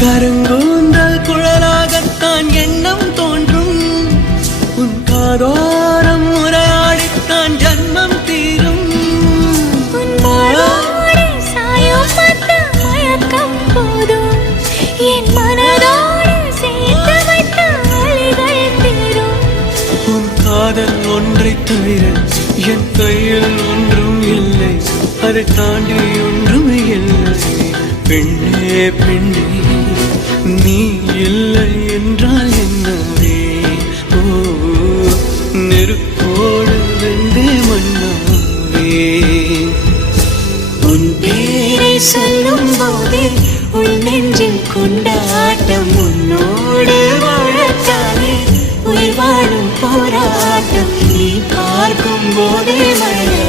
கருங்கூந்தல் குழலாகத்தான் எண்ணம் தோன்றும். உன் காதோரம் உரையாடித்தான் ஜன்மம் தீரும். என் மனதோடு சேர்த்து வைத்த வழிகள் தீரும். உன் காதல் ஒன்றை தவிர என் கையில் ஒன்றும் இல்லை, அதை தாண்டி ஒன்றும் இல்லை. பெண்ணே பெண்ணே நீ இல்லை என்றால் என்னவே? ஓ நெருப்போடு வெந்தே மண்ணாவே. உன் பேரை சொல்லும் போதே உன் நெஞ்சில் கொண்டாட்டம். உன்னோடு வாழத்தானே உயிர் வாழும் போராட்டம். நீ பார்க்கும் போதே மழை